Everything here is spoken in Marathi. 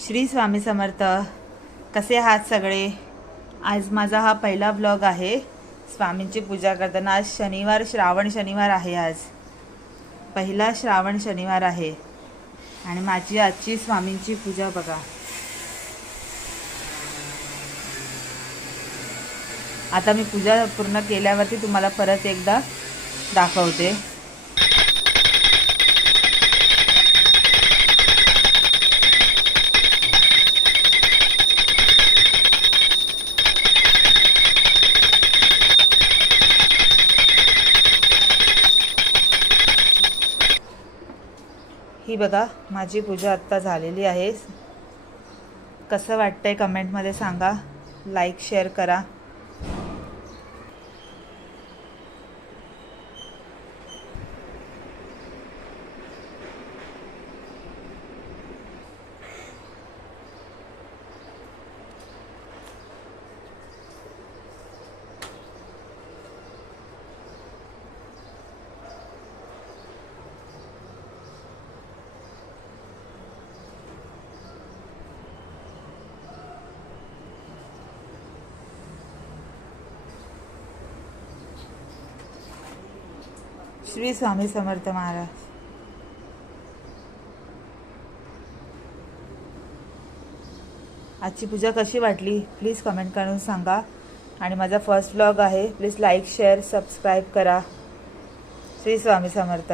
श्री स्वामी समर्थ. कसे आहात सगळे? आज माझा हा पहिला ब्लॉग आहे स्वामींची पूजा करताना. आज शनिवार, श्रावण शनिवार आहे. आज पहिला श्रावण शनिवार आहे आणि माझी आजची स्वामींची पूजा बघा. आता मी पूजा पूर्ण केल्यावरती तुम्हाला परत एकदा दाखवते. ही बघा माझी पूजा आत्ता झालेली आहे. कसं वाटतंय कमेंटमध्ये सांगा. लाईक शेअर करा. श्री स्वामी समर्थ महाराज. आजची पूजा कशी वाटली प्लीज कमेंट करून सांगा. आणि माझा फर्स्ट व्लॉग आहे. प्लीज लाईक शेअर सबस्क्राईब करा. श्री स्वामी समर्थ.